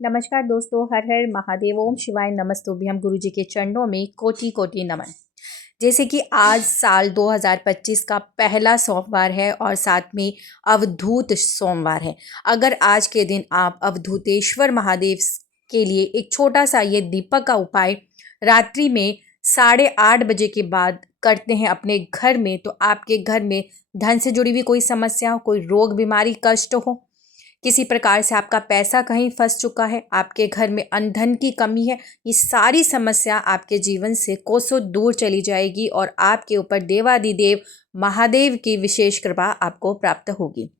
नमस्कार दोस्तों, हर हर महादेव, ओम शिवाय, नमस्तुभ्यम। गुरु जी के चरणों में कोटि कोटि नमन। जैसे कि आज साल 2025 का पहला सोमवार है और साथ में अवधूत सोमवार है। अगर आज के दिन आप अवधूतेश्वर महादेव के लिए एक छोटा सा ये दीपक का उपाय रात्रि में 8:30 बजे के बाद करते हैं अपने घर में, तो आपके घर में धन से जुड़ी हुई कोई समस्या हो, कोई रोग बीमारी कष्ट हो, किसी प्रकार से आपका पैसा कहीं फंस चुका है, आपके घर में अनधन की कमी है, ये सारी समस्या आपके जीवन से कोसों दूर चली जाएगी और आपके ऊपर देवादिदेव महादेव की विशेष कृपा आपको प्राप्त होगी।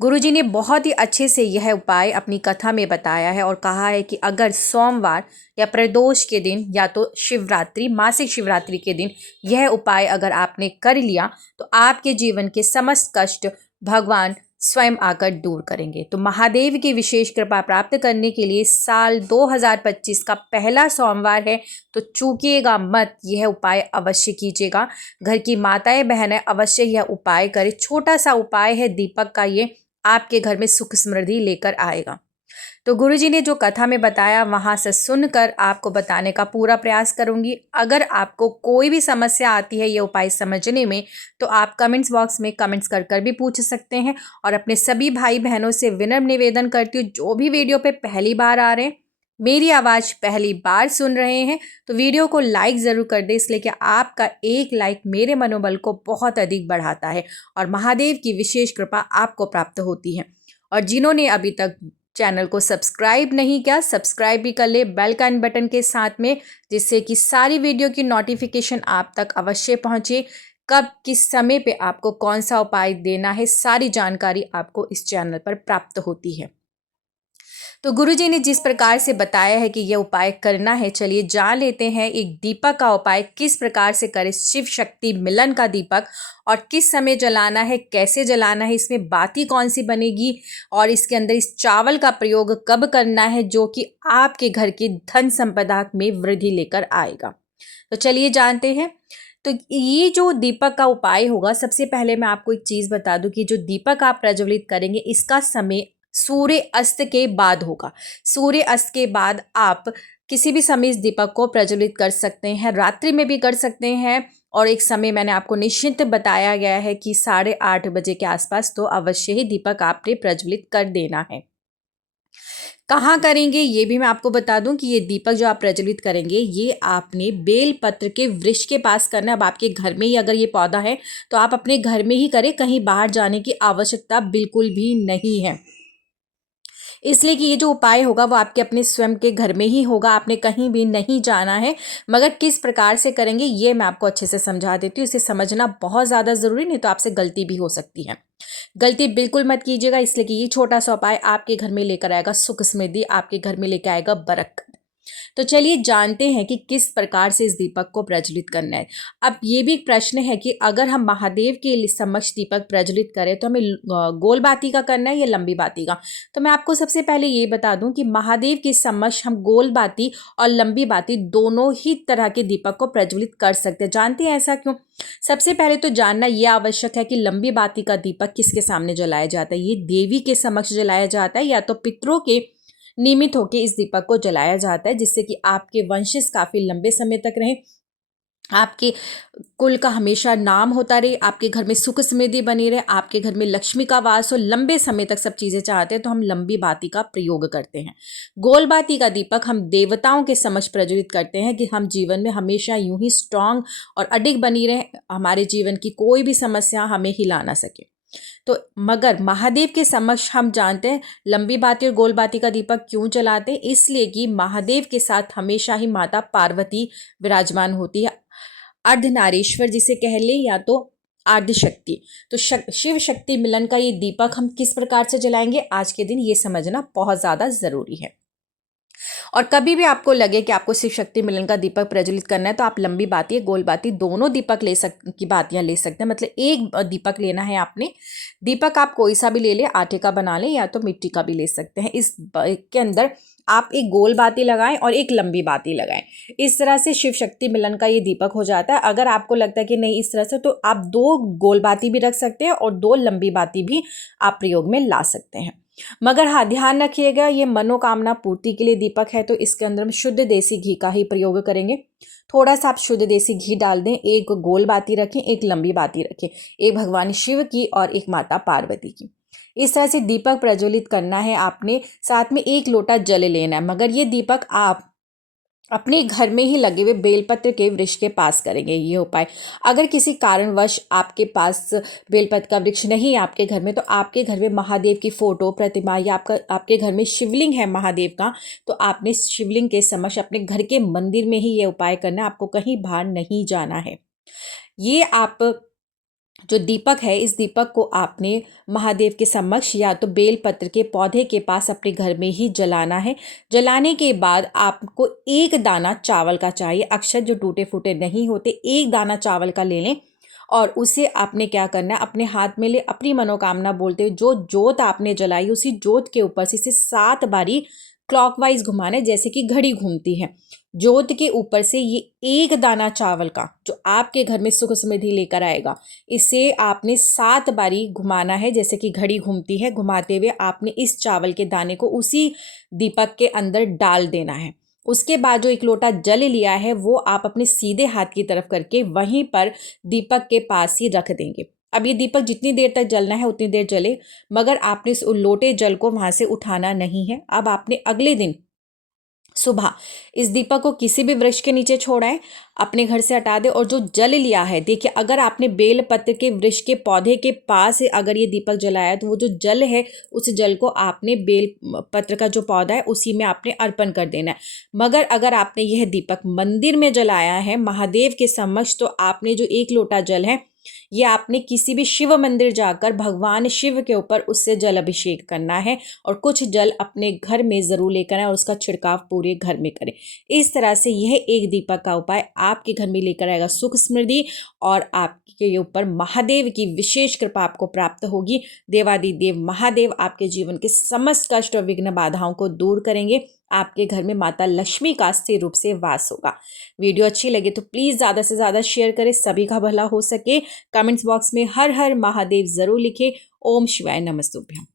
गुरुजी ने बहुत ही अच्छे से यह उपाय अपनी कथा में बताया है और कहा है कि अगर सोमवार या प्रदोष के दिन या तो शिवरात्रि, मासिक शिवरात्रि के दिन यह उपाय अगर आपने कर लिया तो आपके जीवन के समस्त कष्ट भगवान स्वयं आकर दूर करेंगे। तो महादेव की विशेष कृपा प्राप्त करने के लिए साल 2025 का पहला सोमवार है, तो चूकिएगा मत, यह उपाय अवश्य कीजिएगा। घर की माताएं बहनें अवश्य यह उपाय करें। छोटा सा उपाय है दीपक का, ये आपके घर में सुख समृद्धि लेकर आएगा। तो गुरुजी ने जो कथा में बताया वहां से सुनकर आपको बताने का पूरा प्रयास करूंगी। अगर आपको कोई भी समस्या आती है ये उपाय समझने में, तो आप कमेंट्स बॉक्स में कमेंट्स कर भी पूछ सकते हैं। और अपने सभी भाई बहनों से विनम्र निवेदन करती हूँ, जो भी वीडियो पे पहली बार आ रहे हैं, मेरी आवाज़ पहली बार सुन रहे हैं, तो वीडियो को लाइक ज़रूर कर दें, इसलिए कि आपका एक लाइक मेरे मनोबल को बहुत अधिक बढ़ाता है और महादेव की विशेष कृपा आपको प्राप्त होती है। और जिन्होंने अभी तक चैनल को सब्सक्राइब नहीं किया, सब्सक्राइब भी कर ले बेल का बटन के साथ में, जिससे कि सारी वीडियो की नोटिफिकेशन आप तक अवश्य पहुंचे। कब किस समय पे आपको कौन सा उपाय देना है, सारी जानकारी आपको इस चैनल पर प्राप्त होती है। तो गुरुजी ने जिस प्रकार से बताया है कि यह उपाय करना है, चलिए जान लेते हैं एक दीपक का उपाय किस प्रकार से करें। शिव शक्ति मिलन का दीपक, और किस समय जलाना है, कैसे जलाना है, इसमें बाती कौन सी बनेगी और इसके अंदर इस चावल का प्रयोग कब करना है जो कि आपके घर की धन संपदा में वृद्धि लेकर आएगा। तो चलिए जानते हैं। तो ये जो दीपक का उपाय होगा, सबसे पहले मैं आपको एक चीज़ बता दूं कि जो दीपक आप प्रज्वलित करेंगे इसका समय सूर्य अस्त के बाद होगा। सूर्य अस्त के बाद आप किसी भी समय इस दीपक को प्रज्वलित कर सकते हैं, रात्रि में भी कर सकते हैं। और एक समय मैंने आपको निश्चित बताया गया है कि 8:30 बजे के आसपास, तो अवश्य ही दीपक आपने प्रज्वलित कर देना है। कहाँ करेंगे ये भी मैं आपको बता दूं कि ये दीपक जो आप प्रज्वलित करेंगे ये आपने बेल पत्र के वृक्ष के पास करना है। अब आपके घर में ही अगर ये पौधा है तो आप अपने घर में ही करें, कहीं बाहर जाने की आवश्यकता बिल्कुल भी नहीं है। इसलिए कि ये जो उपाय होगा वो आपके अपने स्वयं के घर में ही होगा, आपने कहीं भी नहीं जाना है। मगर किस प्रकार से करेंगे ये मैं आपको अच्छे से समझा देती हूँ। इसे समझना बहुत ज़्यादा ज़रूरी, नहीं तो आपसे गलती भी हो सकती है। गलती बिल्कुल मत कीजिएगा, इसलिए कि ये छोटा सा उपाय आपके घर में लेकर आएगा सुख समृद्धि, आपके घर में लेकर आएगा बरकत। तो चलिए जानते हैं कि किस प्रकार से इस दीपक को प्रज्वलित करना है। अब ये भी एक प्रश्न है कि अगर हम महादेव के समक्ष दीपक प्रज्वलित करें तो हमें गोल बाती का करना है या लंबी बाती का। तो मैं आपको सबसे पहले ये बता दूं कि महादेव के समक्ष हम गोल बाती और लंबी बाती दोनों ही तरह के दीपक को प्रज्वलित कर सकते हैं। जानते हैं ऐसा क्यों? सबसे पहले तो जानना यह आवश्यक है कि लंबी बाती का दीपक किसके सामने जलाया जाता है। ये देवी के समक्ष जलाया जाता है या तो पितरों के निमित्त होकर इस दीपक को जलाया जाता है, जिससे कि आपके वंशज काफी लंबे समय तक रहें, आपके कुल का हमेशा नाम होता रहे, आपके घर में सुख समृद्धि बनी रहे, आपके घर में लक्ष्मी का वास हो, लंबे समय तक सब चीज़ें चाहते हैं तो हम लंबी बाती का प्रयोग करते हैं। गोल बाती का दीपक हम देवताओं के समक्ष प्रज्वलित करते हैं कि हम जीवन में हमेशा यूं ही स्ट्रांग और अडिग बनी रहे, हमारे जीवन की कोई भी समस्या हमें हिला ना सके। तो मगर महादेव के समक्ष हम जानते हैं लंबी बाती और गोल बाती का दीपक क्यों जलाते हैं, इसलिए कि महादेव के साथ हमेशा ही माता पार्वती विराजमान होती है, अर्धनारीश्वर जिसे कह ले या तो आदिशक्ति। तो शिव शक्ति मिलन का ये दीपक हम किस प्रकार से जलाएंगे आज के दिन, ये समझना बहुत ज़्यादा ज़रूरी है। और कभी भी आपको लगे कि आपको शिव शक्ति मिलन का दीपक प्रज्वलित करना है तो आप लंबी बाती गोल बाती दोनों दीपक की बातियां ले सकते हैं। मतलब एक दीपक लेना है आपने, दीपक आप कोई सा भी ले ले, आटे का बना ले या तो मिट्टी का भी ले सकते हैं। इस के अंदर आप एक गोल बाती लगाएं और एक लंबी बाती लगाएं। इस तरह से शिव शक्ति मिलन का ये दीपक हो जाता है। अगर आपको लगता है कि नहीं इस तरह से, तो आप 2 गोल बाती भी रख सकते हैं और 2 लंबी बाती भी आप प्रयोग में ला सकते हैं। मगर हाँ, ध्यान रखिएगा, ये मनोकामना पूर्ति के लिए दीपक है, तो इसके अंदर हम शुद्ध देसी घी का ही प्रयोग करेंगे। थोड़ा सा आप शुद्ध देसी घी डाल दें, एक गोल बाती रखें, एक लंबी बाती रखें, एक भगवान शिव की और एक माता पार्वती की। इस तरह से दीपक प्रज्वलित करना है आपने। साथ में 1 लोटा जल लेना है, मगर ये दीपक आप अपने घर में ही लगे हुए बेलपत्र के वृक्ष के पास करेंगे ये उपाय। अगर किसी कारणवश आपके पास बेलपत्र का वृक्ष नहीं है आपके घर में, तो आपके घर में महादेव की फोटो, प्रतिमा या आपके घर में शिवलिंग है महादेव का, तो आपने शिवलिंग के समक्ष अपने घर के मंदिर में ही ये उपाय करना है, आपको कहीं बाहर नहीं जाना है। ये आप जो दीपक है, इस दीपक को आपने महादेव के समक्ष या तो बेलपत्र के पौधे के पास अपने घर में ही जलाना है। जलाने के बाद आपको 1 दाना चावल का चाहिए, अक्षत जो टूटे फूटे नहीं होते, 1 दाना चावल का ले लें और उसे आपने क्या करना है, अपने हाथ में ले अपनी मनोकामना बोलते हुए जो जोत आपने जलाई उसी जोत के ऊपर से इसे 7 बारी क्लॉकवाइज घुमाना है, जैसे कि घड़ी घूमती है। जोत के ऊपर से ये 1 दाना चावल का जो आपके घर में सुख समृद्धि लेकर आएगा, इसे आपने 7 बारी घुमाना है, जैसे कि घड़ी घूमती है। घुमाते हुए आपने इस चावल के दाने को उसी दीपक के अंदर डाल देना है। उसके बाद जो 1 लोटा जल लिया है वो आप अपने सीधे हाथ की तरफ करके वहीं पर दीपक के पास ही रख देंगे। अब ये दीपक जितनी देर तक जलना है उतनी देर जले, मगर आपने इस लोटे जल को वहां से उठाना नहीं है। अब आपने अगले दिन सुबह इस दीपक को किसी भी वृक्ष के नीचे छोड़ा है, अपने घर से हटा दे, और जो जल लिया है, देखिए अगर आपने बेल पत्र के वृक्ष के पौधे के पास अगर ये दीपक जलाया है, तो वो जो जल है उस जल को आपने बेल पत्र का जो पौधा है उसी में आपने अर्पण कर देना है। मगर अगर आपने यह दीपक मंदिर में जलाया है महादेव के समक्ष, तो आपने जो 1 लोटा जल है ये आपने किसी भी शिव मंदिर जाकर भगवान शिव के ऊपर उससे जल अभिषेक करना है, और कुछ जल अपने घर में ज़रूर लेकर आए और उसका छिड़काव पूरे घर में करें। इस तरह से यह एक दीपक का उपाय आपके घर में लेकर आएगा सुख समृद्धि, और आपके ऊपर महादेव की विशेष कृपा आपको प्राप्त होगी। देवादिदेव महादेव आपके जीवन के समस्त कष्ट और विघ्न बाधाओं को दूर करेंगे। आपके घर में माता लक्ष्मी का स्थिर रूप से वास होगा। वीडियो अच्छी लगे तो प्लीज़ ज़्यादा से ज़्यादा शेयर करें, सभी का भला हो सके। कमेंट्स बॉक्स में हर हर महादेव ज़रूर लिखें। ओम शिवाय नमस्तुभ्यम।